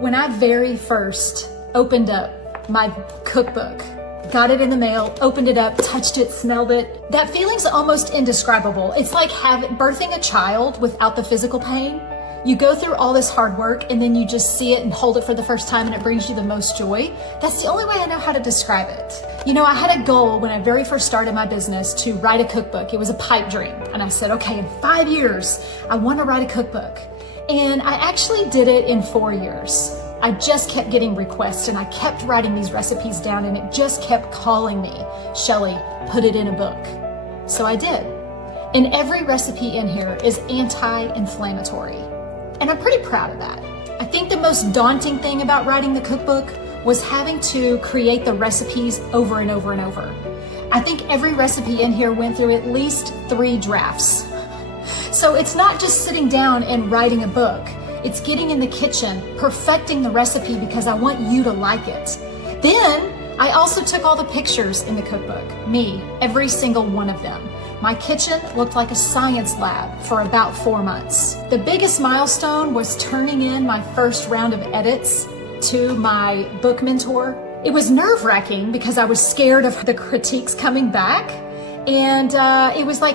When I very first opened up my cookbook, got it in the mail, opened it up, touched it, smelled it, that feeling's almost indescribable. It's like birthing a child without the physical pain. You go through all this hard work and then you just see it and hold it for the first time and it brings you the most joy. That's the only way I know how to describe it. You know, I had a goal when I very first started my business to write a cookbook. It was a pipe dream. And I said, okay, in 5 years, I want to write a cookbook. And I actually did it in 4 years. I just kept getting requests and I kept writing these recipes down and it just kept calling me, Shelley, put it in a book. So I did. And every recipe in here is anti-inflammatory. And I'm pretty proud of that. I think the most daunting thing about writing the cookbook was having to create the recipes over and over and over. I think every recipe in here went through at least 3 drafts. So it's not just sitting down and writing a book. It's getting in the kitchen, perfecting the recipe because I want you to like it. Then I also took all the pictures in the cookbook, me, every single one of them. My kitchen looked like a science lab for about 4 months. The biggest milestone was turning in my first round of edits to my book mentor. It was nerve-wracking because I was scared of the critiques coming back. And it was like